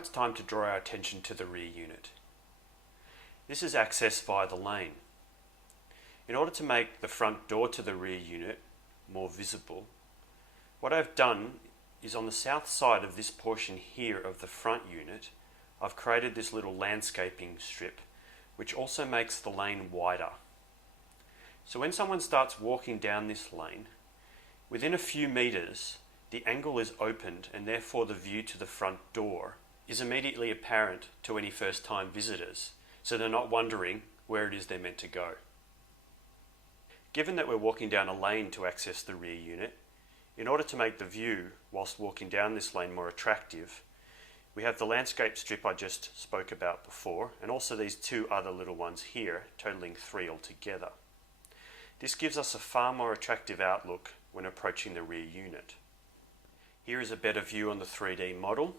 it's time to draw our attention to the rear unit. This is accessed via the lane. In order to make the front door to the rear unit more visible, what I've done is on the south side of this portion here of the front unit, I've created this little landscaping strip, which also makes the lane wider. So when someone starts walking down this lane, within a few meters, the angle is opened and therefore the view to the front door is immediately apparent to any first-time visitors, so they're not wondering where it is they're meant to go. Given that we're walking down a lane to access the rear unit, in order to make the view whilst walking down this lane more attractive, we have the landscape strip I just spoke about before, and also these two other little ones here, totaling 3 altogether. This gives us a far more attractive outlook when approaching the rear unit. Here is a better view on the 3D model.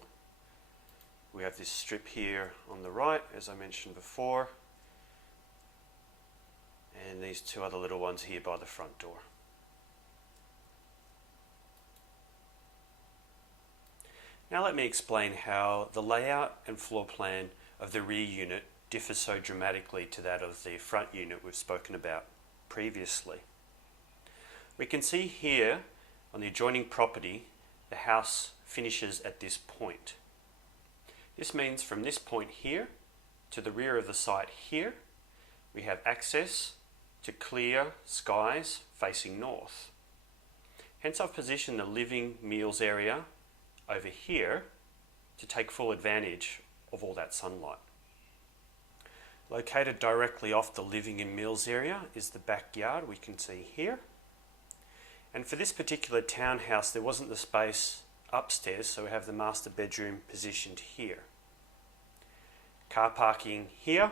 We have this strip here on the right, as I mentioned before, and these two other little ones here by the front door. Now let me explain how the layout and floor plan of the rear unit differs so dramatically to that of the front unit we've spoken about previously. We can see here on the adjoining property the house finishes at this point. This means from this point here to the rear of the site here, we have access to clear skies facing north. Hence I've positioned the living meals area over here to take full advantage of all that sunlight. Located directly off the living and meals area is the backyard we can see here. And for this particular townhouse there wasn't the space upstairs, so we have the master bedroom positioned here. Car parking here,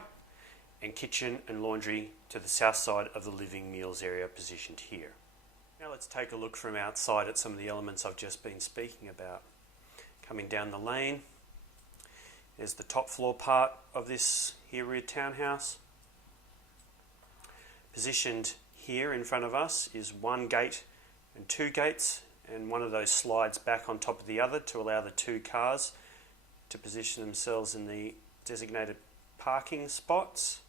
and kitchen and laundry to the south side of the living meals area positioned here. Now let's take a look from outside at some of the elements I've just been speaking about. Coming down the lane, there's the top floor part of this here rear townhouse. Positioned here in front of us is one gate and 2 gates, and one of those slides back on top of the other to allow the 2 cars to position themselves in the designated parking spots.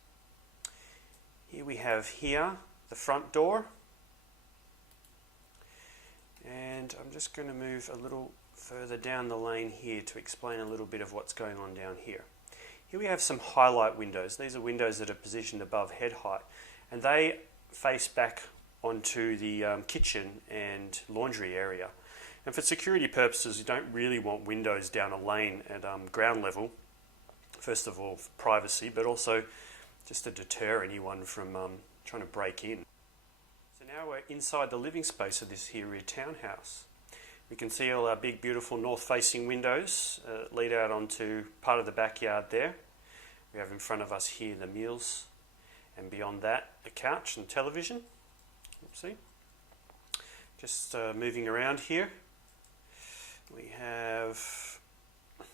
Here we have here the front door, and I'm just going to move a little further down the lane here to explain a little bit of what's going on down here. Here we have some highlight windows. These are windows that are positioned above head height, and they face back onto the kitchen and laundry area. And for security purposes, you don't really want windows down a lane at ground level. First of all, for privacy, but also just to deter anyone from trying to break in. So now we're inside the living space of this here rear townhouse. We can see all our big, beautiful north-facing windows lead out onto part of the backyard there. We have in front of us here the meals, and beyond that, the couch and television. See? Just moving around here. We have the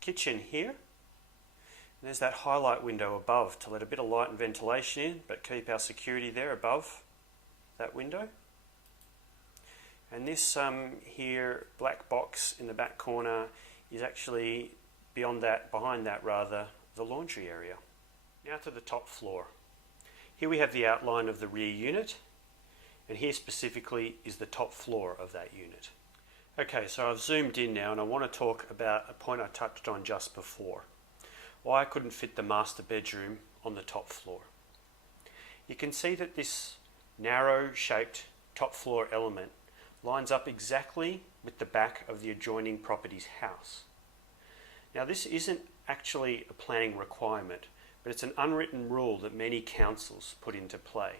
kitchen here. And there's that highlight window above to let a bit of light and ventilation in, but keep our security there above that window. And this here black box in the back corner is actually behind that, the laundry area. Now to the top floor. Here we have the outline of the rear unit, and here specifically is the top floor of that unit. Okay, so I've zoomed in now and I want to talk about a point I touched on just before. Why I couldn't fit the master bedroom on the top floor. You can see that this narrow shaped top floor element lines up exactly with the back of the adjoining property's house. Now this isn't actually a planning requirement, but it's an unwritten rule that many councils put into play,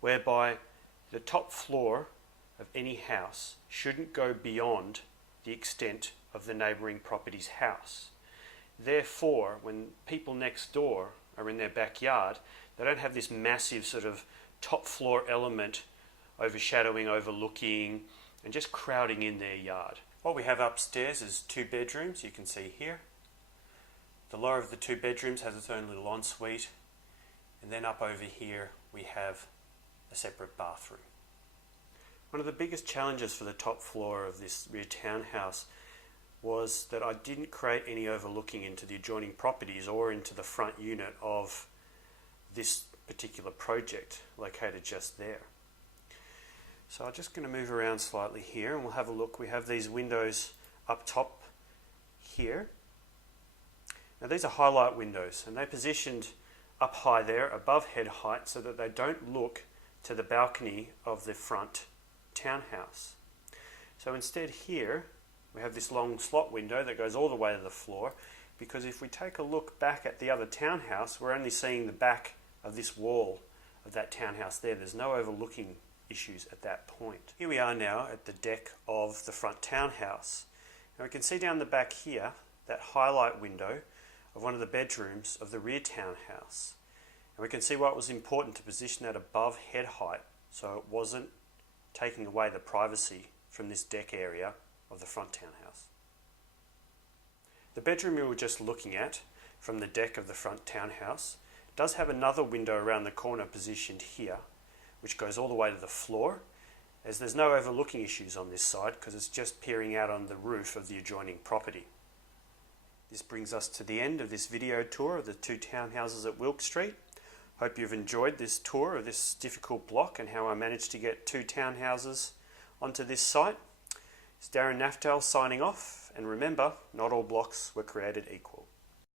whereby the top floor of any house shouldn't go beyond the extent of the neighbouring property's house. Therefore, when people next door are in their backyard, they don't have this massive sort of top floor element overshadowing, overlooking, and just crowding in their yard. What we have upstairs is 2 bedrooms, you can see here. The lower of the 2 bedrooms has its own little ensuite, and then up over here we have a separate bathroom. One of the biggest challenges for the top floor of this rear townhouse was that I didn't create any overlooking into the adjoining properties or into the front unit of this particular project located just there. So I'm just going to move around slightly here and we'll have a look. We have these windows up top here. Now these are highlight windows and they're positioned up high there above head height so that they don't look to the balcony of the front townhouse. So instead here we have this long slot window that goes all the way to the floor, because if we take a look back at the other townhouse, we're only seeing the back of this wall of that townhouse there. There's no overlooking issues at that point. Here we are now at the deck of the front townhouse. Now we can see down the back here that highlight window of one of the bedrooms of the rear townhouse. And we can see why it was important to position that above head height so it wasn't taking away the privacy from this deck area of the front townhouse. The bedroom we were just looking at from the deck of the front townhouse does have another window around the corner positioned here, which goes all the way to the floor, as there's no overlooking issues on this side because it's just peering out on the roof of the adjoining property. This brings us to the end of this video tour of the two townhouses at Wilks Street. Hope you've enjoyed this tour of this difficult block and how I managed to get two townhouses onto this site. It's Darren Naftal signing off, and remember, not all blocks were created equal.